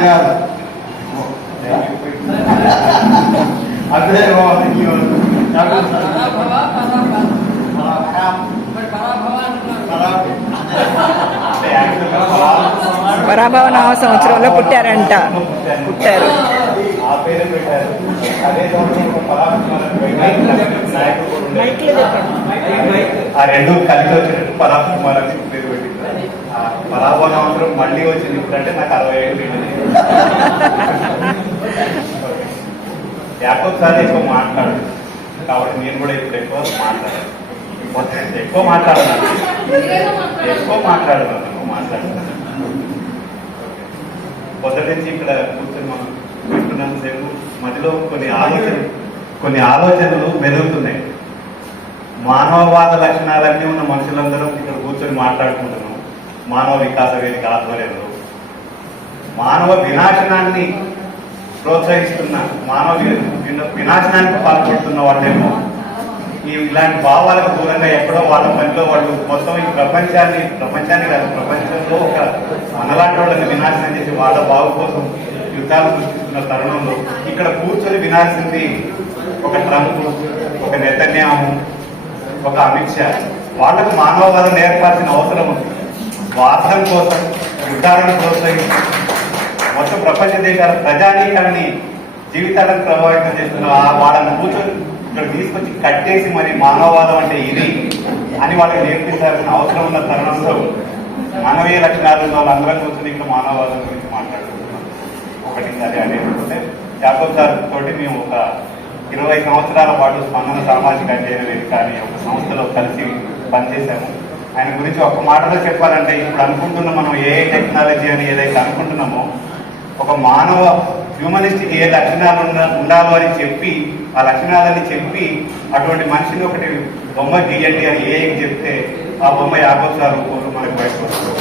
నాన్నగారు అదే పరాభవ నవ సంవత్సరంలో పుట్టారంట. పుట్టారు. ఆ రెండు కలిసి వచ్చినట్టు పరాకుమార్ అని పేరు పెట్టింది. పరాభవ సంవత్సరం మళ్ళీ వచ్చింది ఇప్పుడంటే నాకు 60 ఏళ్ళు. యాకోబ్ సార్ ఎక్కువ మాట్లాడు కాబట్టి నేను కూడా ఇప్పుడు ఎక్కువ మాట్లాడాను. ఎక్కువ మాట్లాడుతున్నాను. మొదటి నుంచి ఇక్కడ కూర్చొని మనం వింటున్నంతసేపు మధ్యలో కొన్ని ఆలోచనలు మెదులుతున్నాయి. మానవవాద లక్షణాలన్నీ ఉన్న మనుషులందరం ఇక్కడ కూర్చొని మాట్లాడుకుంటున్నాం. మానవ వికాస వేదిక ఆధ్వర్యంలో మానవ వినాశనాన్ని ప్రోత్సహిస్తున్న, మానవ వినాశనానికి పాల్పడుతున్న వాళ్ళేమో ఇలాంటి భావాలకు దూరంగా ఎక్కడో వాళ్ళ పనిలో వాళ్ళు మొత్తం ఈ ప్రపంచాన్ని కాదు, ప్రపంచంలో ఒక మనలాంటి వాళ్ళని వినాశనం చేసి వాళ్ళ బాగు కోసం యుద్ధాలు సృష్టిస్తున్న తరుణంలో ఇక్కడ కూర్చొని వినాల్సింది ఒక ట్రంప్, ఒక నెతన్యాహు, ఒక అమిత్ షా. వాళ్లకు మానవవాదం నేర్పాల్సిన అవసరం ఉంది. స్వార్థం కోసం యుద్ధాలను ప్రోత్సహించి మొత్తం ప్రపంచ దేశాల ప్రజానీకాన్ని జీవితాలను ప్రభావితం చేస్తున్న వాళ్ళని కూర్చొని ఇక్కడ తీసుకొచ్చి కట్టేసి మరి మానవవాదం అంటే ఇది అని వాళ్ళకి నేర్పించాల్సిన అవసరం ఉన్న తరుణంలో మానవీయ లక్షణాలు ఉన్న వాళ్ళందరం కూర్చొని ఇక్కడ మానవవాదం గురించి మాట్లాడుకుంటున్నాం. ఒకటి అది అనేకపోతే యాకోబ్ సార్ తోటి మేము ఒక 20 సంవత్సరాల పాటు స్పందన సామాజిక అధ్యయన వేదిక అని ఒక సంస్థలో కలిసి పనిచేశాము. ఆయన గురించి ఒక మాటలో చెప్పాలంటే ఇప్పుడు అనుకుంటున్న మనం ఏ టెక్నాలజీ అని ఏదైతే అనుకుంటున్నామో ఒక మానవ హ్యూమనిస్టిక్ ఏ లక్షణాలు ఉండాలో అని చెప్పి ఆ లక్షణాలని చెప్పి అటువంటి మనిషిని ఒకటి బొమ్మ గీయండి అని ఏం చెప్తే ఆ బొమ్మ యాకోబ్ సార్ రూపంలో మనకు బయటకు వస్తుంది.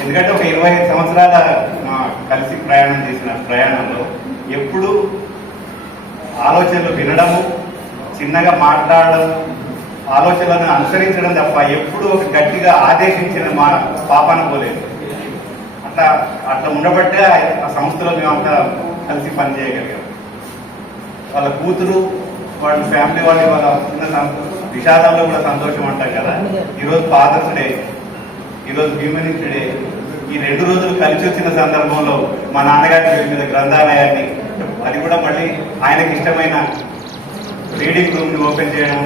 ఎందుకంటే ఒక 25 సంవత్సరాల కలిసి ప్రయాణం చేసిన ప్రయాణంలో ఎప్పుడు ఆలోచనలు వినడము, చిన్నగా మాట్లాడడం, ఆలోచనలను అనుసరించడం తప్ప ఎప్పుడు ఒక గట్టిగా ఆదేశించిన మా పాపన పోలేదు. అట్లా ఉండబట్టే ఆ సంస్థలో మేమంతా కలిసి పనిచేయగలిగాం. వాళ్ళ కూతురు, వాళ్ళ ఫ్యామిలీ వాళ్ళ ఉన్న విషాదాల్లో కూడా సంతోషం అంటాం కదా. ఈరోజు ఫాదర్స్ డే, ఈరోజు హ్యూమనిటీ డే. ఈ 2 రోజులు కలిసి వచ్చిన సందర్భంలో మా నాన్నగారి పేరు మీద గ్రంథాలయాన్ని, అది కూడా మళ్ళీ ఆయనకి ఇష్టమైన రీడింగ్ రూమ్ ని ఓపెన్ చేయడం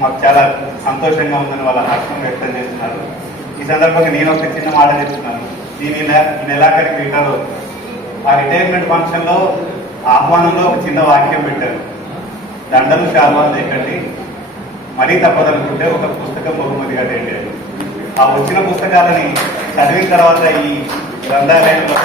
మాకు చాలా సంతోషంగా ఉందని వాళ్ళ హర్షం వ్యక్తం చేస్తున్నారు. ఈ సందర్భంగా నేను ఒక చిన్న మాట చెప్తున్నాను. ఈ నెలాఖరి పీఠలో ఆ రిటైర్మెంట్ ఫంక్షన్ లో ఆహ్వానంలో ఒక చిన్న వాక్యం పెట్టారు. దండలు శాల్వాలు లేకండి, మరీ తప్పదనుకుంటే ఒక పుస్తకం బహుమతిగా తేండి అని. ఆ వచ్చిన పుస్తకాలని చదివిన తర్వాత ఈ గ్రంథాలయంలో